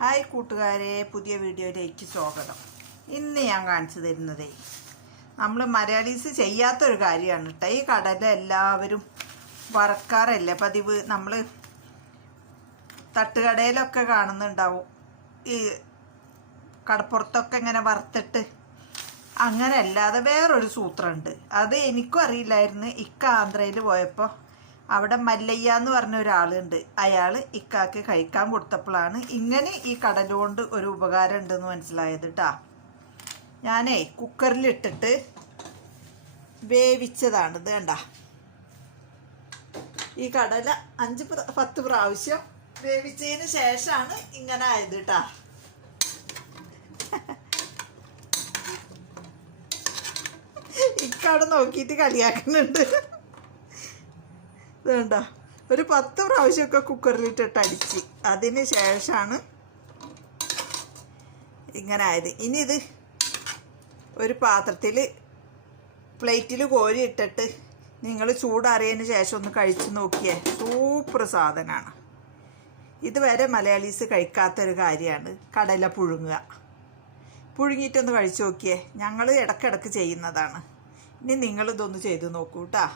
Hi കൂട്ടുകാരെ, പുതിയ വീഡിയോയിലേക്ക് സ്വാഗതം. ഇന്ന് ഞാൻ കാണിച്ചു തരുന്നതേ നമ്മൾ മലയാളീസ് ചെയ്യാത്തൊരു കാര്യമാണ് കേട്ടോ. ഈ കടല എല്ലാവരും വറക്കാറല്ലേ പതിവ്. നമ്മൾ തട്ടുകടയിലൊക്കെ കാണുന്നുണ്ടാവും, ഈ കടപ്പുറത്തൊക്കെ ഇങ്ങനെ വറുത്തിട്ട്. അങ്ങനെ അല്ലാതെ വേറൊരു സൂത്രമുണ്ട്. അത് എനിക്കും അറിയില്ലായിരുന്നു. ഇക്ക ആന്ധ്രയിൽ പോയപ്പോൾ അവിടെ മല്ലയ്യ എന്ന് പറഞ്ഞ ഒരാളുണ്ട്. അയാൾ ഇക്കാക്ക് കഴിക്കാൻ കൊടുത്തപ്പോഴാണ് ഇങ്ങനെ ഈ കടല കൊണ്ട് ഒരു ഉപകാരം ഉണ്ടെന്ന് മനസ്സിലായത് കേട്ടോ. ഞാനേ കുക്കറിലിട്ടിട്ട് വേവിച്ചതാണ്. ഇത് കണ്ട, ഈ കടല 5-10 പ്രാവശ്യം വേവിച്ചതിന് ശേഷമാണ് ഇങ്ങനെ ആയത് കേട്ടോ. ഇക്കാട് നോക്കിയിട്ട് കളിയാക്കുന്നുണ്ട്. ഇതുണ്ടോ, ഒരു 10 പ്രാവശ്യമൊക്കെ കുക്കറിലിട്ടിട്ട് അടിച്ച് അതിന് ശേഷമാണ് ഇങ്ങനെ ആയത്. ഇനി ഇത് ഒരു പാത്രത്തിൽ പ്ലേറ്റിൽ കോരി ഇട്ടിട്ട് നിങ്ങൾ ചൂടാറിയതിന് ശേഷം ഒന്ന് കഴിച്ച് നോക്കിയേ. സൂപ്പർ സാധനമാണ്. ഇതുവരെ മലയാളീസ് കഴിക്കാത്തൊരു കാര്യമാണ് കടല പുഴുങ്ങുക. പുഴുങ്ങിയിട്ടൊന്ന് കഴിച്ച് നോക്കിയേ. ഞങ്ങൾ ഇടയ്ക്കിടയ്ക്ക് ചെയ്യുന്നതാണ്. ഇനി നിങ്ങളിതൊന്ന് ചെയ്ത് നോക്കൂ കേട്ടോ.